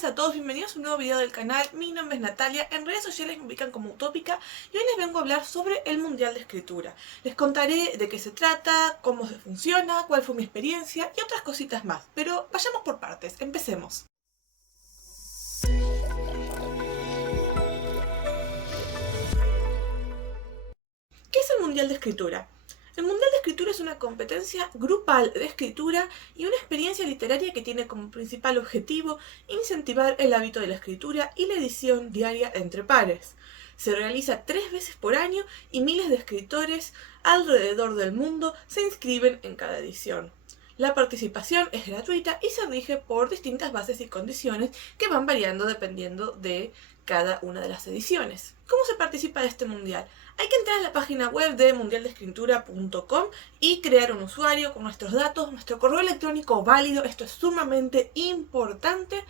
tardes a todos, bienvenidos a un nuevo video del canal. Mi nombre es Natalia, en redes sociales me ubican como Utópica y hoy les vengo a hablar sobre el Mundial de Escritura. Les contaré de qué se trata, cómo se funciona, cuál fue mi experiencia y otras cositas más. Pero vayamos por partes, empecemos. ¿Qué es el Mundial de Escritura? El Mundial de Escritura es una competencia grupal de escritura y una experiencia literaria que tiene como principal objetivo incentivar el hábito de la escritura y la edición diaria entre pares. Se realiza 3 veces por año y miles de escritores alrededor del mundo se inscriben en cada edición. La participación es gratuita y se rige por distintas bases y condiciones que van variando dependiendo de cada una de las ediciones. ¿Cómo se participa de este mundial? Hay que entrar a la página web de mundialdescritura.com y crear un usuario con nuestros datos, nuestro correo electrónico válido, esto es sumamente importante,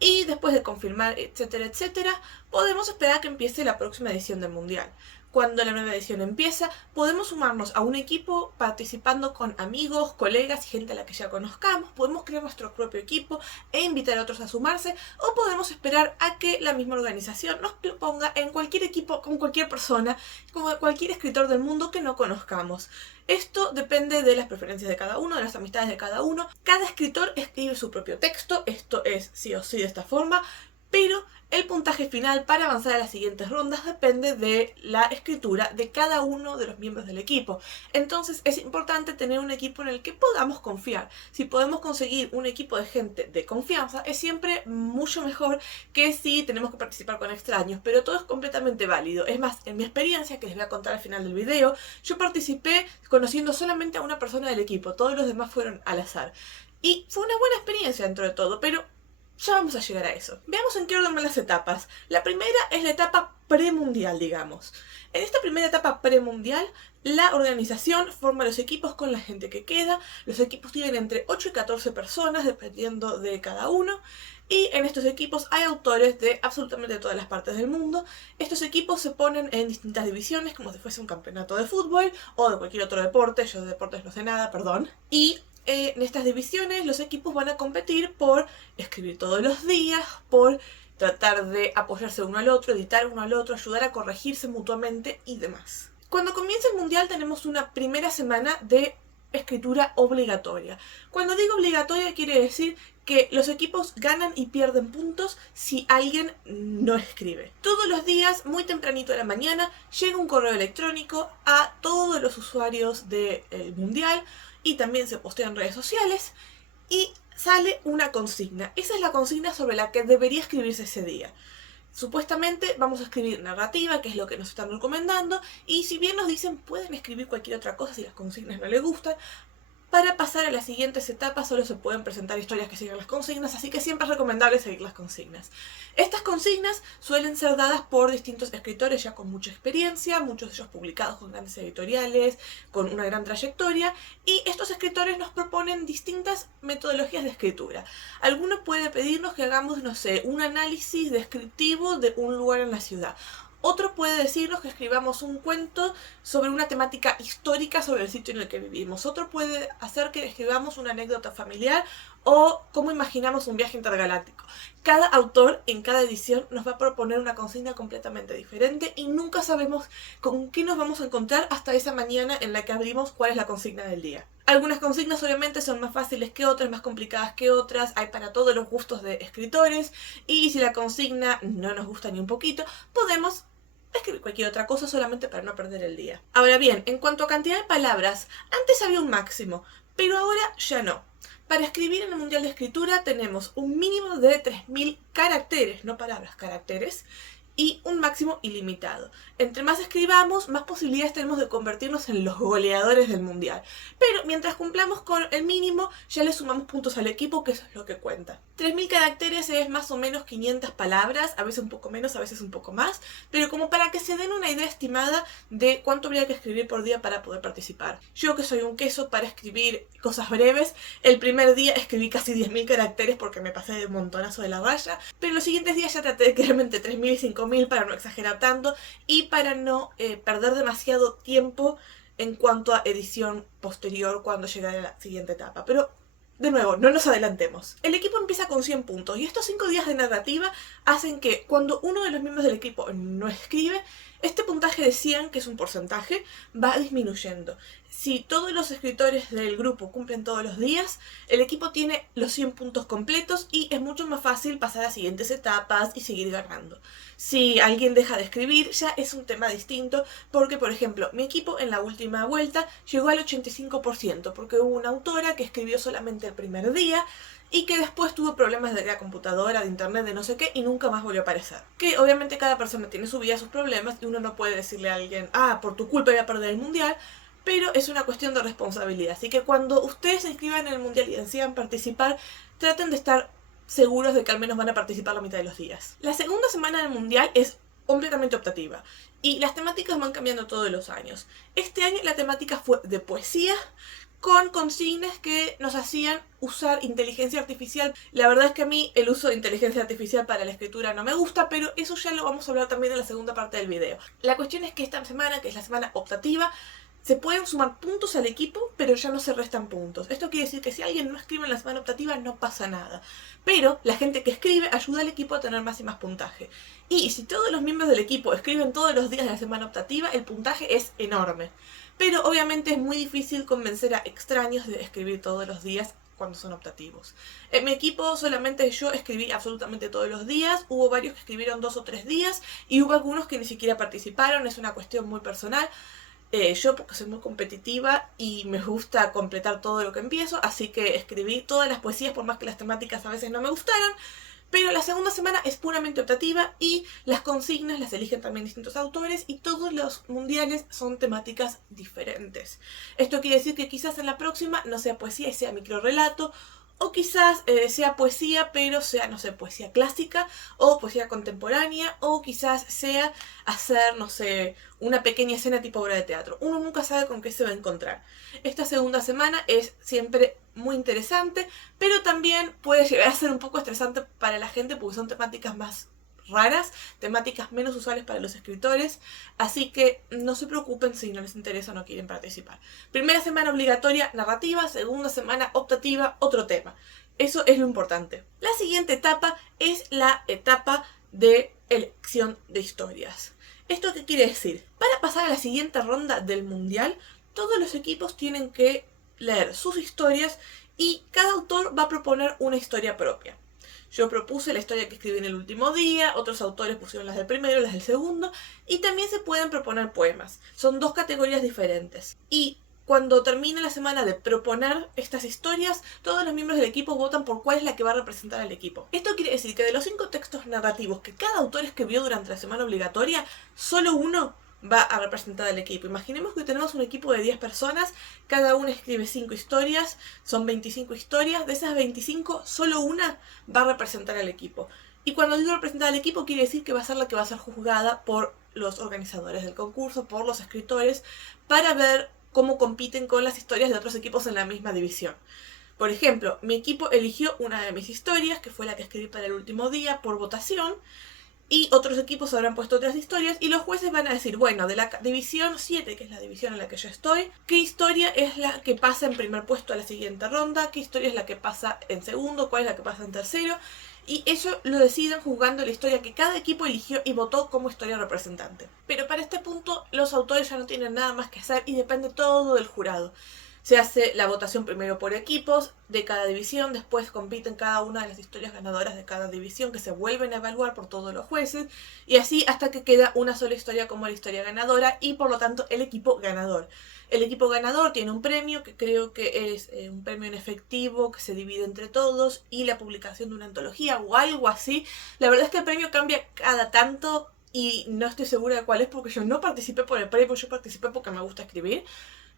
y después de confirmar, etcétera, etcétera, podemos esperar a que empiece la próxima edición del mundial. Cuando la nueva edición empieza, podemos sumarnos a un equipo participando con amigos, colegas y gente a la que ya conozcamos. Podemos crear nuestro propio equipo e invitar a otros a sumarse, o podemos esperar a que la misma organización nos ponga en cualquier equipo con cualquier persona, con cualquier escritor del mundo que no conozcamos. Esto depende de las preferencias de cada uno, de las amistades de cada uno. Cada escritor escribe su propio texto, esto es sí o sí de esta forma, pero el puntaje final para avanzar a las siguientes rondas depende de la escritura de cada uno de los miembros del equipo. Entonces es importante tener un equipo en el que podamos confiar. Si podemos conseguir un equipo de gente de confianza, es siempre mucho mejor que si tenemos que participar con extraños, pero todo es completamente válido. Es más, en mi experiencia, que les voy a contar al final del video, yo participé conociendo solamente a una persona del equipo, todos los demás fueron al azar. Y fue una buena experiencia dentro de todo, pero ya vamos a llegar a eso. Veamos en qué orden van las etapas. La primera es la etapa premundial, digamos. En esta primera etapa premundial, la organización forma los equipos con la gente que queda. Los equipos tienen entre 8 y 14 personas, dependiendo de cada uno. Y en estos equipos hay autores de absolutamente todas las partes del mundo. Estos equipos se ponen en distintas divisiones, como si fuese un campeonato de fútbol o de cualquier otro deporte. Yo de deportes no sé nada, perdón. Y en estas divisiones los equipos van a competir por escribir todos los días, por tratar de apoyarse uno al otro, editar uno al otro, ayudar a corregirse mutuamente y demás. Cuando comienza el mundial tenemos una primera semana de escritura obligatoria. Cuando digo obligatoria quiere decir que los equipos ganan y pierden puntos si alguien no escribe. Todos los días, muy tempranito de la mañana, llega un correo electrónico a todos los usuarios del mundial y también se postea en redes sociales y sale una consigna. Esa es la consigna sobre la que debería escribirse ese día. Supuestamente vamos a escribir narrativa, que es lo que nos están recomendando, y si bien nos dicen pueden escribir cualquier otra cosa si las consignas no les gustan, para pasar a las siguientes etapas solo se pueden presentar historias que sigan las consignas, así que siempre es recomendable seguir las consignas. Estas consignas suelen ser dadas por distintos escritores ya con mucha experiencia, muchos de ellos publicados con grandes editoriales, con una gran trayectoria, y estos escritores nos proponen distintas metodologías de escritura. Alguno puede pedirnos que hagamos, no sé, un análisis descriptivo de un lugar en la ciudad. Otro puede decirnos que escribamos un cuento sobre una temática histórica sobre el sitio en el que vivimos. Otro puede hacer que escribamos una anécdota familiar o cómo imaginamos un viaje intergaláctico. Cada autor en cada edición nos va a proponer una consigna completamente diferente y nunca sabemos con qué nos vamos a encontrar hasta esa mañana en la que abrimos cuál es la consigna del día. Algunas consignas obviamente son más fáciles que otras, más complicadas que otras, hay para todos los gustos de escritores, y si la consigna no nos gusta ni un poquito, podemos escribir cualquier otra cosa solamente para no perder el día. Ahora bien, en cuanto a cantidad de palabras, antes había un máximo, pero ahora ya no. Para escribir en el Mundial de Escritura tenemos un mínimo de 3000 caracteres, no palabras, caracteres, y un máximo ilimitado. Entre más escribamos, más posibilidades tenemos de convertirnos en los goleadores del mundial. Pero mientras cumplamos con el mínimo, ya le sumamos puntos al equipo, que eso es lo que cuenta. 3000 caracteres es más o menos 500 palabras, a veces un poco menos, a veces un poco más, pero como para que se den una idea estimada de cuánto habría que escribir por día para poder participar. Yo, que soy un queso para escribir cosas breves, el primer día escribí casi 10.000 caracteres porque me pasé de un montonazo de la raya, pero los siguientes días ya traté de quedarme entre 3000 y 5000 para no exagerar tanto y para no perder demasiado tiempo en cuanto a edición posterior cuando llegue a la siguiente etapa. Pero De nuevo, no nos adelantemos. El equipo empieza con 100 puntos y estos 5 días de narrativa hacen que cuando uno de los miembros del equipo no escribe, este puntaje de 100, que es un porcentaje, va disminuyendo. Si todos los escritores del grupo cumplen todos los días, el equipo tiene los 100 puntos completos y es mucho más fácil pasar a siguientes etapas y seguir ganando. Si alguien deja de escribir, ya es un tema distinto, porque por ejemplo, mi equipo en la última vuelta llegó al 85%, porque hubo una autora que escribió solamente el primer día y que después tuvo problemas de la computadora, de internet, de no sé qué, y nunca más volvió a aparecer. Que obviamente cada persona tiene su vida, sus problemas, y uno no puede decirle a alguien, por tu culpa voy a perder el mundial, pero es una cuestión de responsabilidad. Así que cuando ustedes se inscriban en el mundial y decidan participar, traten de estar seguros de que al menos van a participar la mitad de los días. La segunda semana del mundial es completamente optativa y las temáticas van cambiando todos los años. Este año la temática fue de poesía, con consignas que nos hacían usar inteligencia artificial. La verdad es que a mí el uso de inteligencia artificial para la escritura no me gusta, pero eso ya lo vamos a hablar también en la segunda parte del video. La cuestión es que esta semana, que es la semana optativa, se pueden sumar puntos al equipo, pero ya no se restan puntos. Esto quiere decir que si alguien no escribe en la semana optativa, no pasa nada. Pero la gente que escribe ayuda al equipo a tener más y más puntaje. Y si todos los miembros del equipo escriben todos los días de la semana optativa, el puntaje es enorme. Pero obviamente es muy difícil convencer a extraños de escribir todos los días cuando son optativos. En mi equipo solamente yo escribí absolutamente todos los días, hubo varios que escribieron 2 o 3 días y hubo algunos que ni siquiera participaron, es una cuestión muy personal. Yo porque soy muy competitiva y me gusta completar todo lo que empiezo, así que escribí todas las poesías por más que las temáticas a veces no me gustaran. Pero la segunda semana es puramente optativa y las consignas las eligen también distintos autores y todos los mundiales son temáticas diferentes. Esto quiere decir que quizás en la próxima no sea poesía y sea microrrelato, o quizás sea poesía pero sea, no sé, poesía clásica o poesía contemporánea, o quizás sea hacer, no sé, una pequeña escena tipo obra de teatro. Uno nunca sabe con qué se va a encontrar. Esta segunda semana es siempre muy interesante, pero también puede llegar a ser un poco estresante para la gente porque son temáticas más raras, temáticas menos usuales para los escritores, así que no se preocupen si no les interesa o no quieren participar. Primera semana obligatoria, narrativa, segunda semana optativa, otro tema. Eso es lo importante. La siguiente etapa es la etapa de elección de historias. ¿Esto qué quiere decir? Para pasar a la siguiente ronda del mundial, todos los equipos tienen que leer sus historias y cada autor va a proponer una historia propia. Yo propuse la historia que escribí en el último día, otros autores pusieron las del primero, las del segundo, y también se pueden proponer poemas. Son 2 categorías diferentes. Y cuando termine la semana de proponer estas historias, todos los miembros del equipo votan por cuál es la que va a representar al equipo. Esto quiere decir que de los 5 textos narrativos que cada autor escribió durante la semana obligatoria, solo uno va a representar al equipo. Imaginemos que tenemos un equipo de 10 personas, cada una escribe 5 historias, son 25 historias, de esas 25, solo una va a representar al equipo. Y cuando digo representar al equipo, quiere decir que va a ser la que va a ser juzgada por los organizadores del concurso, por los escritores, para ver cómo compiten con las historias de otros equipos en la misma división. Por ejemplo, mi equipo eligió una de mis historias, que fue la que escribí para el último día, por votación, y otros equipos habrán puesto otras historias y los jueces van a decir, bueno, de la división 7, que es la división en la que yo estoy, ¿qué historia es la que pasa en primer puesto a la siguiente ronda? ¿Qué historia es la que pasa en segundo? ¿Cuál es la que pasa en tercero? Y eso lo deciden juzgando la historia que cada equipo eligió y votó como historia representante. Pero para este punto los autores ya no tienen nada más que hacer y depende todo del jurado. Se hace la votación primero por equipos de cada división, después compiten cada una de las historias ganadoras de cada división que se vuelven a evaluar por todos los jueces y así hasta que queda una sola historia como la historia ganadora y por lo tanto el equipo ganador. El equipo ganador tiene un premio que creo que es un premio en efectivo que se divide entre todos y la publicación de una antología o algo así. La verdad es que el premio cambia cada tanto y no estoy segura de cuál es porque yo no participé por el premio, yo participé porque me gusta escribir.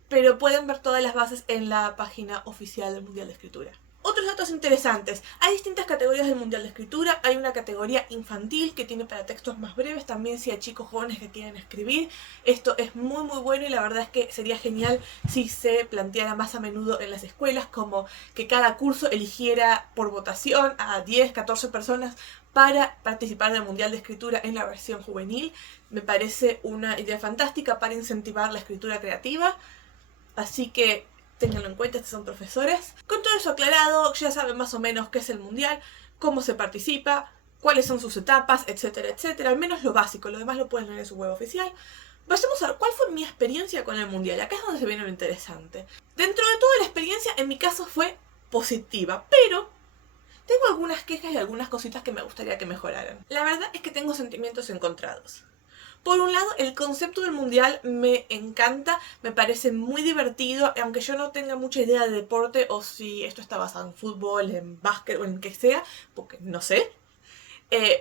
Pero pueden ver todas las bases en la página oficial del Mundial de Escritura. Otros datos interesantes. Hay distintas categorías del Mundial de Escritura. Hay una categoría infantil que tiene para textos más breves. También si hay chicos jóvenes que quieren escribir. Esto es muy muy bueno y la verdad es que sería genial si se planteara más a menudo en las escuelas, como que cada curso eligiera por votación a 10, 14 personas para participar del Mundial de Escritura en la versión juvenil. Me parece una idea fantástica para incentivar la escritura creativa. Así que ténganlo en cuenta si son profesores. Con todo eso aclarado, ya saben más o menos qué es el mundial, cómo se participa, cuáles son sus etapas, etcétera, etcétera. Al menos lo básico, lo demás lo pueden leer en su web oficial. Vayamos a ver cuál fue mi experiencia con el mundial. Acá es donde se viene lo interesante. Dentro de toda la experiencia, en mi caso fue positiva, pero tengo algunas quejas y algunas cositas que me gustaría que mejoraran. La verdad es que tengo sentimientos encontrados. Por un lado, el concepto del mundial me encanta, me parece muy divertido, aunque yo no tenga mucha idea de deporte o si esto está basado en fútbol, en básquet o en que sea, porque no sé.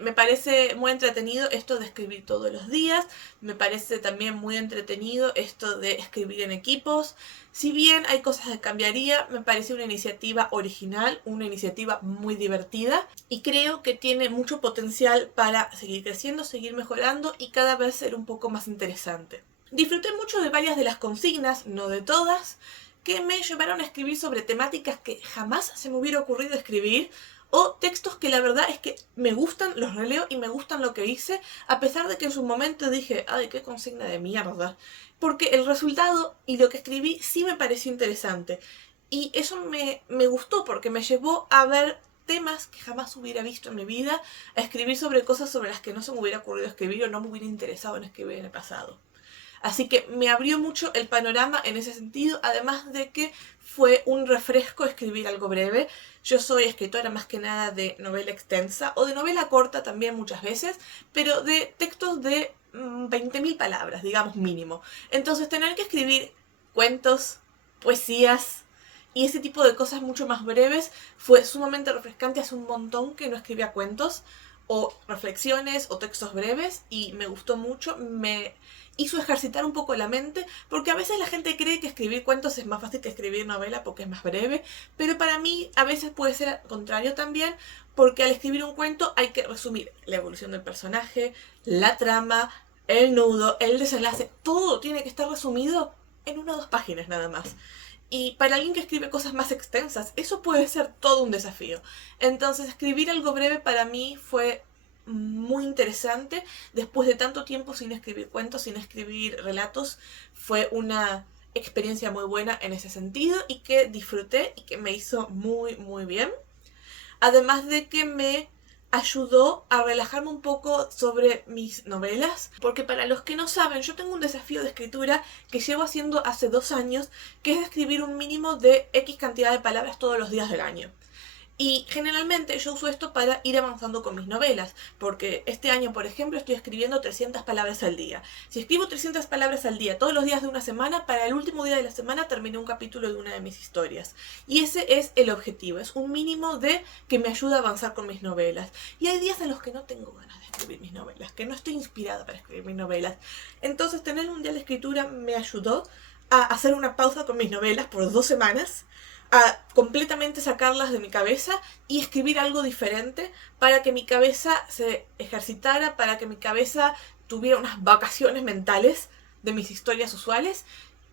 Me parece muy entretenido esto de escribir todos los días, me parece también muy entretenido esto de escribir en equipos. Si bien hay cosas que cambiaría, me parece una iniciativa original, una iniciativa muy divertida y creo que tiene mucho potencial para seguir creciendo, seguir mejorando y cada vez ser un poco más interesante. Disfruté mucho de varias de las consignas, no de todas, que me llevaron a escribir sobre temáticas que jamás se me hubiera ocurrido escribir, o textos que la verdad es que me gustan, los releo y me gustan lo que hice, a pesar de que en su momento dije, ay, qué consigna de mierda. Porque el resultado y lo que escribí sí me pareció interesante. Y eso me gustó porque me llevó a ver temas que jamás hubiera visto en mi vida, a escribir sobre cosas sobre las que no se me hubiera ocurrido escribir o no me hubiera interesado en escribir en el pasado. Así que me abrió mucho el panorama en ese sentido, además de que fue un refresco escribir algo breve. Yo soy escritora más que nada de novela extensa o de novela corta también muchas veces, pero de textos de 20.000 palabras, digamos mínimo. Entonces tener que escribir cuentos, poesías y ese tipo de cosas mucho más breves fue sumamente refrescante. Hace un montón que no escribía cuentos o reflexiones o textos breves y me gustó mucho, me hizo ejercitar un poco la mente, porque a veces la gente cree que escribir cuentos es más fácil que escribir novela porque es más breve, pero para mí a veces puede ser al contrario también, porque al escribir un cuento hay que resumir la evolución del personaje, la trama, el nudo, el desenlace, todo tiene que estar resumido en 1 o 2 páginas nada más. Y para alguien que escribe cosas más extensas, eso puede ser todo un desafío. Entonces, escribir algo breve para mí fue muy interesante. Después de tanto tiempo sin escribir cuentos, sin escribir relatos, fue una experiencia muy buena en ese sentido y que disfruté y que me hizo muy, muy bien. Además de que me ayudó a relajarme un poco sobre mis novelas, porque para los que no saben, yo tengo un desafío de escritura que llevo haciendo hace 2 años, que es escribir un mínimo de X cantidad de palabras todos los días del año. Y generalmente yo uso esto para ir avanzando con mis novelas, porque este año, por ejemplo, estoy escribiendo 300 palabras al día. Si escribo 300 palabras al día todos los días de una semana, para el último día de la semana terminé un capítulo de una de mis historias. Y ese es el objetivo, es un mínimo de que me ayude a avanzar con mis novelas. Y hay días en los que no tengo ganas de escribir mis novelas, que no estoy inspirada para escribir mis novelas. Entonces tener un día de escritura me ayudó a hacer una pausa con mis novelas por 2 semanas, a completamente sacarlas de mi cabeza y escribir algo diferente para que mi cabeza se ejercitara, para que mi cabeza tuviera unas vacaciones mentales de mis historias usuales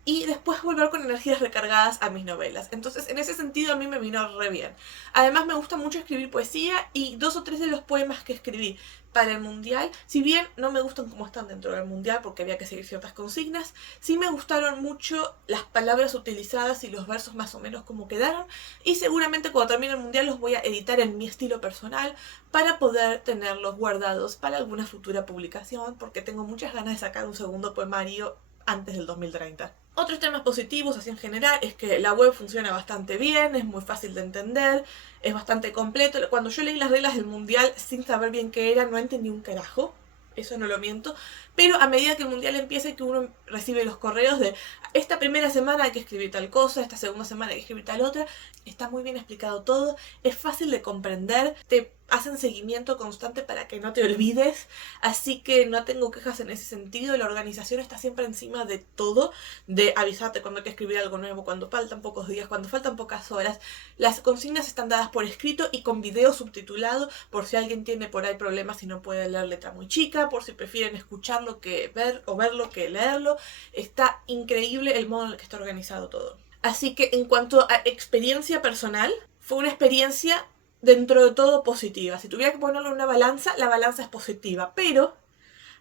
y después volver con energías recargadas a mis novelas. Entonces, en ese sentido a mí me vino re bien. Además, me gusta mucho escribir poesía y 2 o 3 de los poemas que escribí para el mundial, si bien no me gustan como están dentro del mundial porque había que seguir ciertas consignas, sí me gustaron mucho las palabras utilizadas y los versos más o menos como quedaron, y seguramente cuando termine el mundial los voy a editar en mi estilo personal para poder tenerlos guardados para alguna futura publicación, porque tengo muchas ganas de sacar un segundo poemario antes del 2030. Otros temas positivos, así en general, es que la web funciona bastante bien, es muy fácil de entender, es bastante completo. Cuando yo leí las reglas del mundial sin saber bien qué era, no entendí un carajo, eso no lo miento, pero a medida que el mundial empieza y que uno recibe los correos de esta primera semana hay que escribir tal cosa, esta segunda semana hay que escribir tal otra, está muy bien explicado todo, es fácil de comprender, te hacen seguimiento constante para que no te olvides, así que no tengo quejas en ese sentido. La organización está siempre encima de todo, de avisarte cuando hay que escribir algo nuevo, cuando faltan pocos días, cuando faltan pocas horas. Las consignas están dadas por escrito y con video subtitulado, por si alguien tiene por ahí problemas y no puede leer letra muy chica, por si prefieren escucharlo que ver, o verlo que leerlo. Está increíble el modo en el que está organizado todo. Así que en cuanto a experiencia personal, fue una experiencia dentro de todo positiva. Si tuviera que ponerle una balanza, la balanza es positiva, pero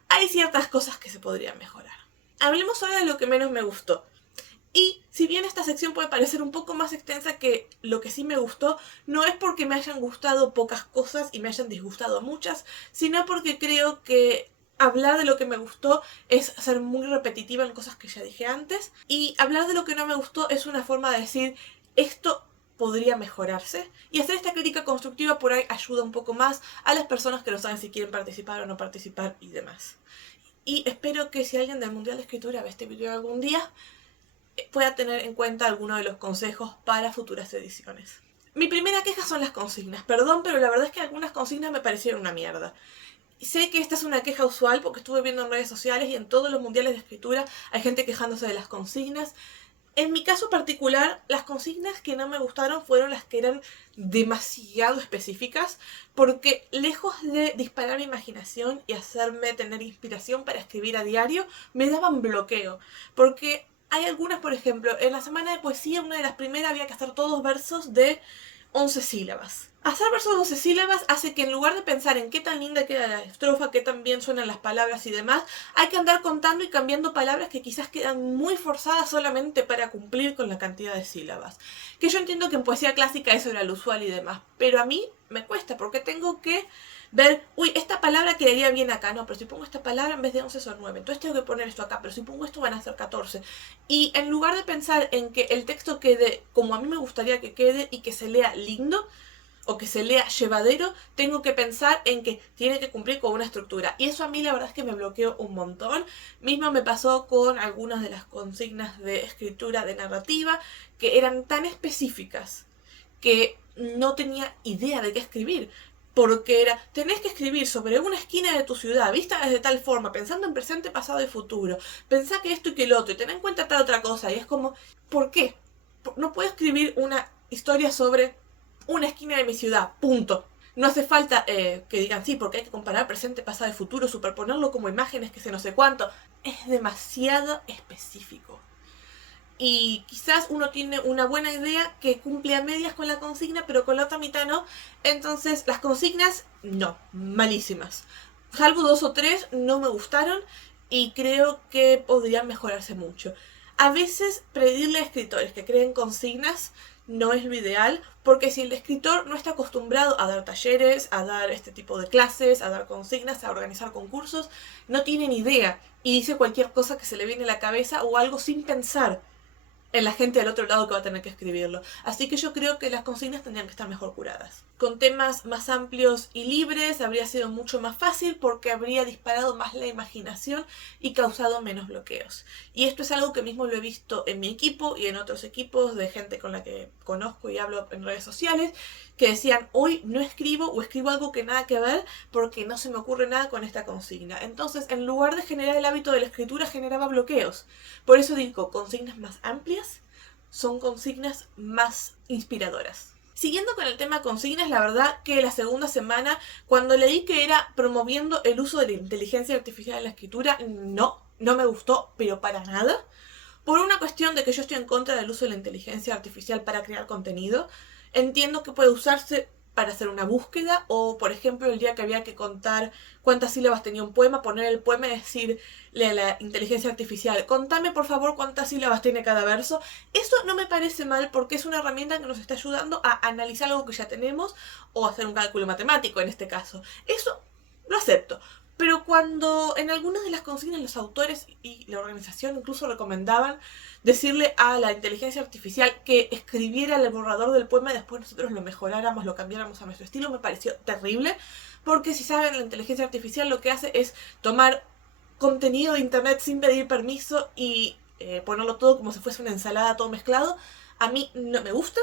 hay ciertas cosas que se podrían mejorar. Hablemos ahora de lo que menos me gustó. Y si bien esta sección puede parecer un poco más extensa que lo que sí me gustó, no es porque me hayan gustado pocas cosas y me hayan disgustado muchas, sino porque creo que hablar de lo que me gustó es ser muy repetitiva en cosas que ya dije antes, y hablar de lo que no me gustó es una forma de decir esto podría mejorarse, y hacer esta crítica constructiva por ahí ayuda un poco más a las personas que no saben si quieren participar o no participar y demás. Y espero que si alguien del Mundial de Escritura ve este video algún día, pueda tener en cuenta alguno de los consejos para futuras ediciones. Mi primera queja son las consignas. Perdón, pero la verdad es que algunas consignas me parecieron una mierda. Sé que esta es una queja usual porque estuve viendo en redes sociales y en todos los mundiales de escritura hay gente quejándose de las consignas. En mi caso particular, las consignas que no me gustaron fueron las que eran demasiado específicas, porque lejos de disparar mi imaginación y hacerme tener inspiración para escribir a diario, me daban bloqueo. Porque hay algunas, por ejemplo, en la semana de poesía, una de las primeras había que hacer todos versos de 11 sílabas. Hacer versos de 11 sílabas hace que en lugar de pensar en qué tan linda queda la estrofa, qué tan bien suenan las palabras y demás, hay que andar contando y cambiando palabras que quizás quedan muy forzadas solamente para cumplir con la cantidad de sílabas. Que yo entiendo que en poesía clásica eso era lo usual y demás, pero a mí me cuesta porque tengo que ver, uy, esta palabra quedaría bien acá, no, pero si pongo esta palabra en vez de 11 son 9, entonces tengo que poner esto acá, pero si pongo esto van a ser 14. Y en lugar de pensar en que el texto quede como a mí me gustaría que quede y que se lea lindo, o que se lea llevadero, tengo que pensar en que tiene que cumplir con una estructura. Y eso a mí la verdad es que me bloqueó un montón. Mismo me pasó con algunas de las consignas de escritura de narrativa, que eran tan específicas que no tenía idea de qué escribir. Porque era, tenés que escribir sobre una esquina de tu ciudad, vista desde tal forma, pensando en presente, pasado y futuro. Pensá que esto y que el otro, y ten en cuenta tal otra cosa. Y es como, ¿por qué? No puedo escribir una historia sobre una esquina de mi ciudad, punto. No hace falta que digan sí, porque hay que comparar presente, pasado y futuro, superponerlo como imágenes que sé no sé cuánto. Es demasiado específico. Y quizás uno tiene una buena idea que cumple a medias con la consigna, pero con la otra mitad no. Entonces las consignas, no, malísimas. Salvo 2 o 3, no me gustaron y creo que podrían mejorarse mucho. A veces pedirle a escritores que creen consignas no es lo ideal, porque si el escritor no está acostumbrado a dar talleres, a dar este tipo de clases, a dar consignas, a organizar concursos, no tiene ni idea y dice cualquier cosa que se le viene a la cabeza o algo sin pensar en la gente del otro lado que va a tener que escribirlo. Así que yo creo que las consignas tendrían que estar mejor curadas. Con temas más amplios y libres habría sido mucho más fácil porque habría disparado más la imaginación y causado menos bloqueos. Y esto es algo que mismo lo he visto en mi equipo y en otros equipos de gente con la que conozco y hablo en redes sociales, que decían, hoy no escribo o escribo algo que nada que ver porque no se me ocurre nada con esta consigna. Entonces, en lugar de generar el hábito de la escritura, generaba bloqueos. Por eso digo, consignas más amplias son consignas más inspiradoras. Siguiendo con el tema consignas, la verdad que la segunda semana, cuando leí que era promoviendo el uso de la inteligencia artificial en la escritura, no me gustó, pero para nada. Por una cuestión de que yo estoy en contra del uso de la inteligencia artificial para crear contenido. Entiendo que puede usarse para hacer una búsqueda o, por ejemplo, el día que había que contar cuántas sílabas tenía un poema, poner el poema y decirle a la inteligencia artificial, contame por favor cuántas sílabas tiene cada verso. Eso no me parece mal porque es una herramienta que nos está ayudando a analizar algo que ya tenemos o hacer un cálculo matemático en este caso. Eso lo acepto. Pero cuando en algunas de las consignas los autores y la organización incluso recomendaban decirle a la inteligencia artificial que escribiera el borrador del poema y después nosotros lo mejoráramos, lo cambiáramos a nuestro estilo, me pareció terrible. Porque si saben, la inteligencia artificial lo que hace es tomar contenido de internet sin pedir permiso y ponerlo todo como si fuese una ensalada, todo mezclado. A mí no me gusta.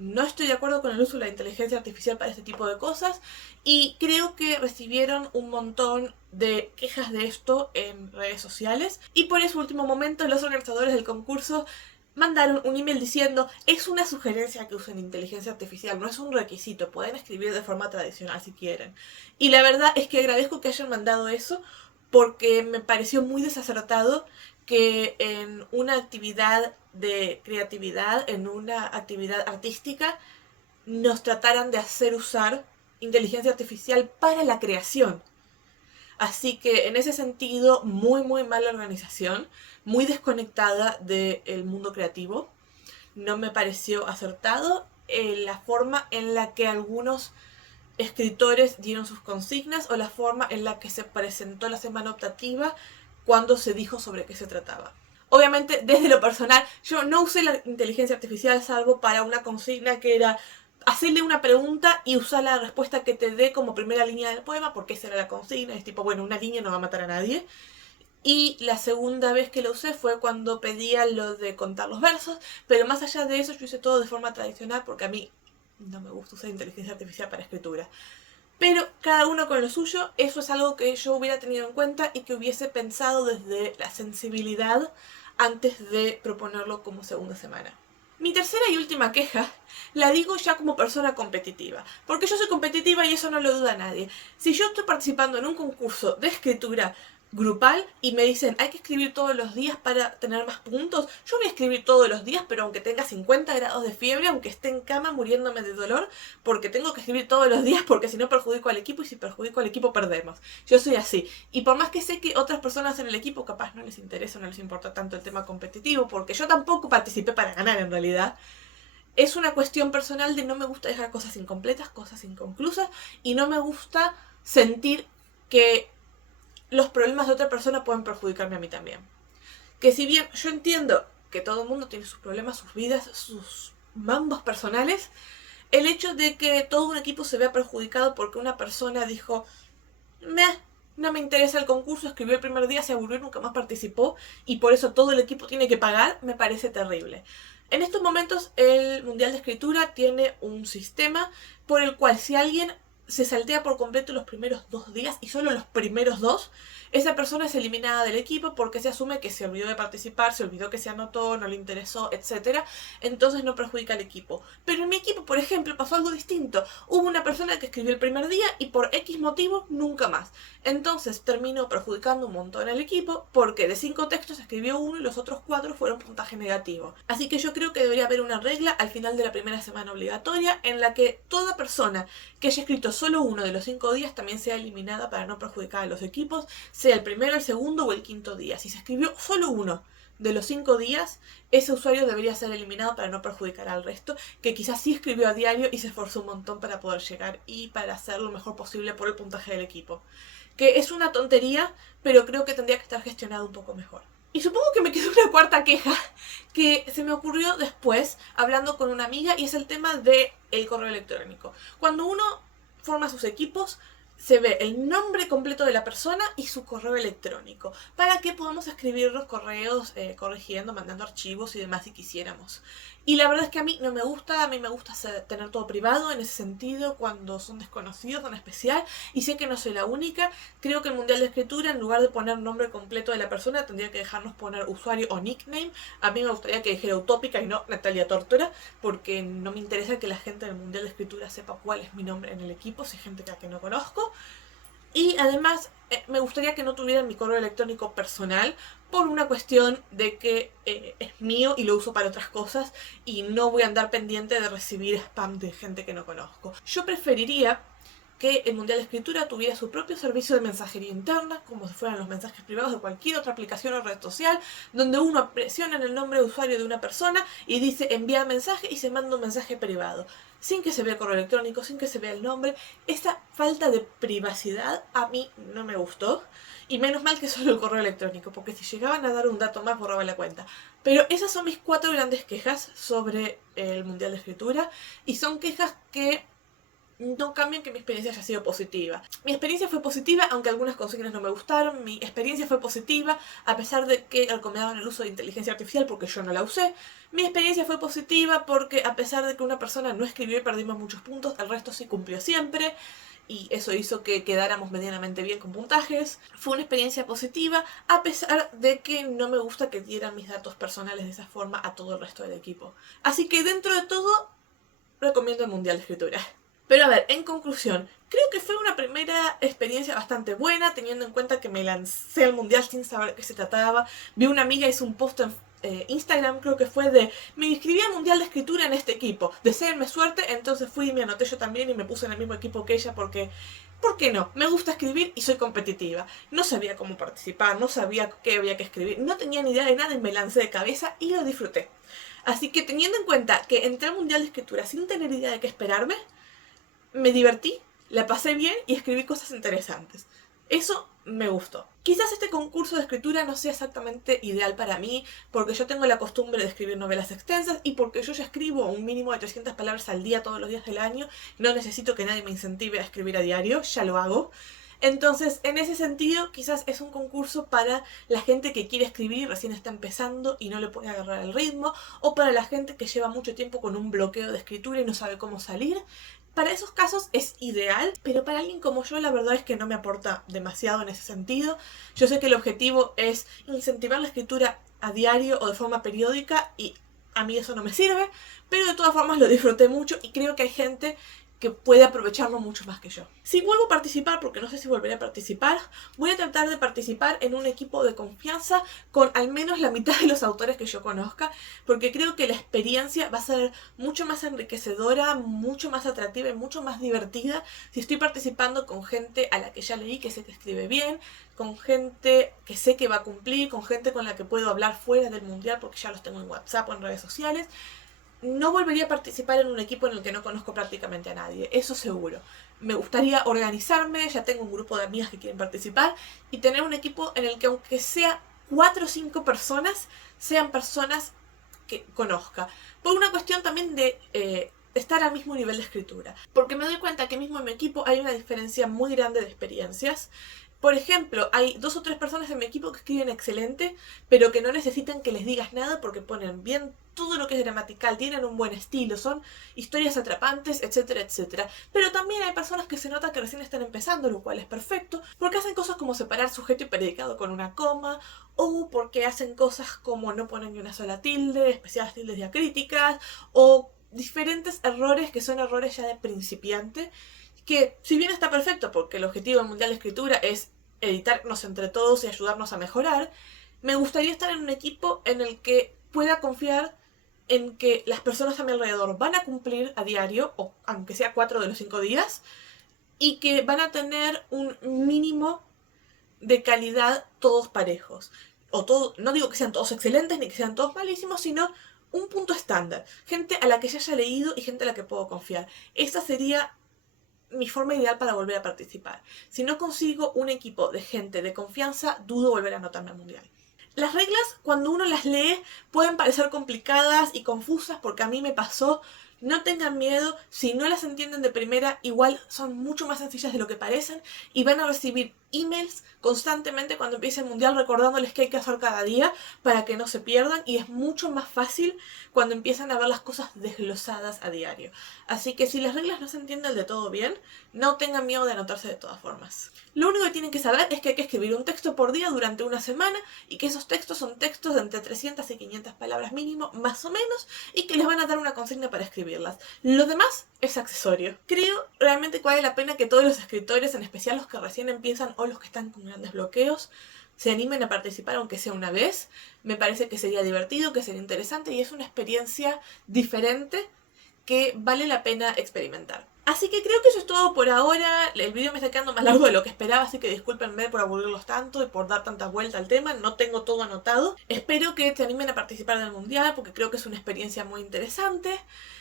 No estoy de acuerdo con el uso de la inteligencia artificial para este tipo de cosas y creo que recibieron un montón de quejas de esto en redes sociales y por ese último momento los organizadores del concurso mandaron un email diciendo es una sugerencia que usen inteligencia artificial, no es un requisito, pueden escribir de forma tradicional si quieren. Y la verdad es que agradezco que hayan mandado eso porque me pareció muy desacertado que en una actividad de creatividad, en una actividad artística, nos trataran de hacer usar inteligencia artificial para la creación. Así que en ese sentido, muy mala organización, muy desconectada del mundo creativo. No me pareció acertado la forma en la que algunos escritores dieron sus consignas o la forma en la que se presentó la semana optativa cuando se dijo sobre qué se trataba. Obviamente, desde lo personal, yo no usé la inteligencia artificial salvo para una consigna que era hacerle una pregunta y usar la respuesta que te dé como primera línea del poema, porque esa era la consigna. Es tipo, bueno, una línea no va a matar a nadie. Y la segunda vez que lo usé fue cuando pedía lo de contar los versos, pero más allá de eso yo hice todo de forma tradicional porque a mí no me gusta usar inteligencia artificial para escritura. Pero cada uno con lo suyo, eso es algo que yo hubiera tenido en cuenta y que hubiese pensado desde la sensibilidad antes de proponerlo como segunda semana. Mi tercera y última queja la digo ya como persona competitiva, porque yo soy competitiva y eso no lo duda nadie. Si yo estoy participando en un concurso de escritura grupal y me dicen hay que escribir todos los días para tener más puntos, yo voy a escribir todos los días, pero aunque tenga 50 grados de fiebre, aunque esté en cama muriéndome de dolor, porque tengo que escribir todos los días, porque si no perjudico al equipo y si perjudico al equipo perdemos. Yo soy así. Y por más que sé que otras personas en el equipo capaz no les interesa, no les importa tanto el tema competitivo, porque yo tampoco participé para ganar en realidad, es una cuestión personal de no me gusta dejar cosas incompletas, cosas inconclusas, y no me gusta sentir que los problemas de otra persona pueden perjudicarme a mí también. Que si bien yo entiendo que todo el mundo tiene sus problemas, sus vidas, sus mambos personales, el hecho de que todo un equipo se vea perjudicado porque una persona dijo no me interesa el concurso, escribió el primer día, se aburrió y nunca más participó y por eso todo el equipo tiene que pagar, me parece terrible. En estos momentos el Mundial de Escritura tiene un sistema por el cual si alguien se saltea por completo los primeros 2 días y solo los primeros 2, esa persona es eliminada del equipo porque se asume que se olvidó de participar, se olvidó que se anotó, no le interesó, etc. Entonces no perjudica al equipo. Pero en mi equipo, por ejemplo, pasó algo distinto. Hubo una persona que escribió el primer día y por X motivo nunca más. Entonces terminó perjudicando un montón al equipo porque de 5 textos escribió 1 y los otros 4 fueron puntaje negativo. Así que yo creo que debería haber una regla al final de la primera semana obligatoria en la que toda persona que haya escrito solo 1 de los 5 días también sea eliminada para no perjudicar a los equipos, sea el primero, el segundo o el quinto día. Si se escribió solo 1 de los 5 días, ese usuario debería ser eliminado para no perjudicar al resto, que quizás sí escribió a diario y se esforzó un montón para poder llegar y para hacer lo mejor posible por el puntaje del equipo. Que es una tontería, pero creo que tendría que estar gestionado un poco mejor. Y supongo que me quedó una cuarta queja que se me ocurrió después hablando con una amiga y es el tema del correo electrónico. Cuando uno forma sus equipos, se ve el nombre completo de la persona y su correo electrónico para que podamos escribir los correos corrigiendo, mandando archivos y demás si quisiéramos. Y la verdad es que a mí no me gusta, a mí me gusta tener todo privado en ese sentido cuando son desconocidos en especial y sé que no soy la única. Creo que el Mundial de Escritura en lugar de poner nombre completo de la persona tendría que dejarnos poner usuario o nickname. A mí me gustaría que dijera Utópica y no Natalia Tórtora porque no me interesa que la gente del Mundial de Escritura sepa cuál es mi nombre en el equipo, si hay gente que no conozco. Y además me gustaría que no tuvieran mi correo electrónico personal por una cuestión de que es mío y lo uso para otras cosas y no voy a andar pendiente de recibir spam de gente que no conozco. Yo preferiría que el Mundial de Escritura tuviera su propio servicio de mensajería interna, como si fueran los mensajes privados de cualquier otra aplicación o red social, donde uno presiona en el nombre de usuario de una persona y dice enviar mensaje y se manda un mensaje privado, sin que se vea el correo electrónico, sin que se vea el nombre. Esta falta de privacidad a mí no me gustó, y menos mal que solo el correo electrónico, porque si llegaban a dar un dato más borraba la cuenta. Pero esas son mis 4 grandes quejas sobre el Mundial de Escritura, y son quejas que no cambian que mi experiencia haya sido positiva. Mi experiencia fue positiva, aunque algunas consignas no me gustaron. Mi experiencia fue positiva, a pesar de que recomendaban el uso de inteligencia artificial porque yo no la usé. Mi experiencia fue positiva porque a pesar de que una persona no escribió y perdimos muchos puntos, el resto sí cumplió siempre. Y eso hizo que quedáramos medianamente bien con puntajes. Fue una experiencia positiva, a pesar de que no me gusta que dieran mis datos personales de esa forma a todo el resto del equipo. Así que dentro de todo, recomiendo el Mundial de Escritura. Pero a ver, en conclusión, creo que fue una primera experiencia bastante buena, teniendo en cuenta que me lancé al Mundial sin saber de qué se trataba. Vi una amiga, hizo un post en Instagram, creo que fue de me inscribí al Mundial de Escritura en este equipo, deséenme suerte, entonces fui y me anoté yo también y me puse en el mismo equipo que ella porque ¿Por qué no? Me gusta escribir y soy competitiva. No sabía cómo participar, no sabía qué había que escribir, no tenía ni idea de nada y me lancé de cabeza y lo disfruté. Así que teniendo en cuenta que entré al Mundial de Escritura sin tener idea de qué esperarme, me divertí, la pasé bien y escribí cosas interesantes. Eso me gustó. Quizás este concurso de escritura no sea exactamente ideal para mí, porque yo tengo la costumbre de escribir novelas extensas y porque yo ya escribo un mínimo de 300 palabras al día todos los días del año. No necesito que nadie me incentive a escribir a diario, ya lo hago. Entonces, en ese sentido, quizás es un concurso para la gente que quiere escribir y recién está empezando y no le puede agarrar el ritmo, o para la gente que lleva mucho tiempo con un bloqueo de escritura y no sabe cómo salir. Para esos casos es ideal, pero para alguien como yo la verdad es que no me aporta demasiado en ese sentido. Yo sé que el objetivo es incentivar la escritura a diario o de forma periódica y a mí eso no me sirve, pero de todas formas lo disfruté mucho y creo que hay gente que puede aprovecharlo mucho más que yo. Si vuelvo a participar, porque no sé si volveré a participar, voy a tratar de participar en un equipo de confianza con al menos la mitad de los autores que yo conozca, porque creo que la experiencia va a ser mucho más enriquecedora, mucho más atractiva y mucho más divertida si estoy participando con gente a la que ya leí, que sé que escribe bien, con gente que sé que va a cumplir, con gente con la que puedo hablar fuera del mundial porque ya los tengo en WhatsApp o en redes sociales. No volvería a participar en un equipo en el que no conozco prácticamente a nadie, eso seguro. Me gustaría organizarme, ya tengo un grupo de amigas que quieren participar, y tener un equipo en el que aunque sea 4 o 5 personas, sean personas que conozca. Por una cuestión también de estar al mismo nivel de escritura. Porque me doy cuenta que mismo en mi equipo hay una diferencia muy grande de experiencias. Por ejemplo, hay 2 o 3 personas en mi equipo que escriben excelente, pero que no necesitan que les digas nada porque ponen bien todo lo que es gramatical, tienen un buen estilo, son historias atrapantes, etcétera, etcétera. Pero también hay personas que se nota que recién están empezando, lo cual es perfecto, porque hacen cosas como separar sujeto y predicado con una coma, o porque hacen cosas como no ponen ni una sola tilde, especiales tildes diacríticas, o diferentes errores que son errores ya de principiante, que si bien está perfecto porque el objetivo del Mundial de Escritura es editarnos entre todos y ayudarnos a mejorar, me gustaría estar en un equipo en el que pueda confiar en que las personas a mi alrededor van a cumplir a diario, o aunque sea 4 de los 5 días, y que van a tener un mínimo de calidad todos parejos. O todo, no digo que sean todos excelentes ni que sean todos malísimos, sino un punto estándar. Gente a la que ya haya leído y gente a la que puedo confiar. Esta sería mi forma ideal para volver a participar. Si no consigo un equipo de gente de confianza, dudo volver a anotarme al mundial. Las reglas, cuando uno las lee, pueden parecer complicadas y confusas porque a mí me pasó. No tengan miedo, si no las entienden de primera, igual son mucho más sencillas de lo que parecen y van a recibir emails constantemente cuando empiece el mundial recordándoles qué hay que hacer cada día para que no se pierdan, y es mucho más fácil cuando empiezan a ver las cosas desglosadas a diario. Así que si las reglas no se entienden de todo bien, no tengan miedo de anotarse de todas formas. Lo único que tienen que saber es que hay que escribir un texto por día durante una semana y que esos textos son textos de entre 300 y 500 palabras mínimo, más o menos, y que les van a dar una consigna para escribirlas. Lo demás es accesorio. Creo realmente que vale la pena que todos los escritores, en especial los que recién empiezan o los que están con grandes bloqueos, se animen a participar aunque sea una vez. Me parece que sería divertido, que sería interesante y es una experiencia diferente que vale la pena experimentar. Así que creo que eso es todo por ahora. El video me está quedando más largo de lo que esperaba, así que discúlpenme por aburrirlos tanto y por dar tanta vuelta al tema. No tengo todo anotado. Espero que te animen a participar del mundial porque creo que es una experiencia muy interesante.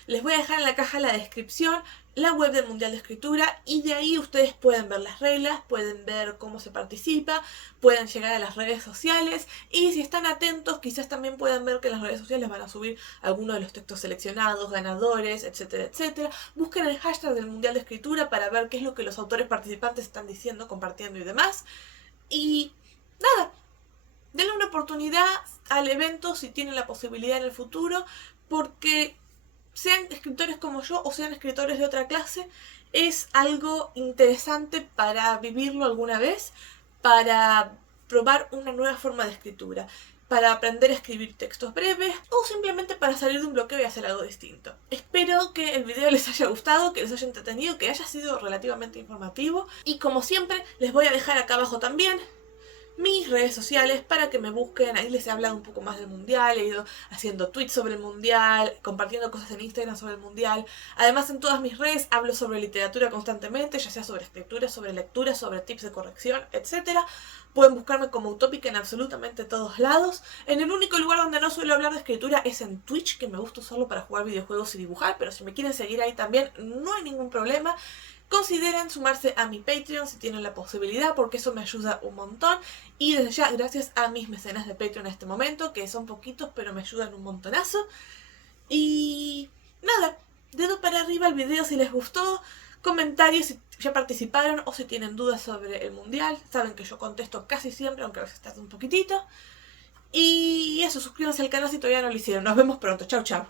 Les voy a dejar en la caja la descripción la web del Mundial de Escritura y de ahí ustedes pueden ver las reglas, pueden ver cómo se participa, pueden llegar a las redes sociales y si están atentos quizás también puedan ver que en las redes sociales van a subir algunos de los textos seleccionados, ganadores, etcétera, etcétera. Busquen el hashtag del Mundial de Escritura para ver qué es lo que los autores participantes están diciendo, compartiendo y demás. Y nada, denle una oportunidad al evento si tienen la posibilidad en el futuro, porque sean escritores como yo o sean escritores de otra clase, es algo interesante para vivirlo alguna vez, para probar una nueva forma de escritura, para aprender a escribir textos breves o simplemente para salir de un bloqueo y hacer algo distinto. Espero que el video les haya gustado, que les haya entretenido, que haya sido relativamente informativo y como siempre les voy a dejar acá abajo también mis redes sociales para que me busquen. Ahí les he hablado un poco más del mundial, he ido haciendo tweets sobre el mundial, compartiendo cosas en Instagram sobre el mundial. Además, en todas mis redes hablo sobre literatura constantemente, ya sea sobre escritura, sobre lectura, sobre tips de corrección, etc. Pueden buscarme como Utópica en absolutamente todos lados. En el único lugar donde no suelo hablar de escritura es en Twitch, que me gusta usarlo para jugar videojuegos y dibujar, pero si me quieren seguir ahí también no hay ningún problema. Consideren sumarse a mi Patreon si tienen la posibilidad, porque eso me ayuda un montón. Y desde ya, gracias a mis mecenas de Patreon en este momento, que son poquitos, pero me ayudan un montonazo. Y nada, dedo para arriba el video si les gustó. Comentarios si ya participaron o si tienen dudas sobre el mundial. Saben que yo contesto casi siempre, aunque a veces tarde un poquitito. Y eso, suscríbanse al canal si todavía no lo hicieron. Nos vemos pronto. Chau, chau.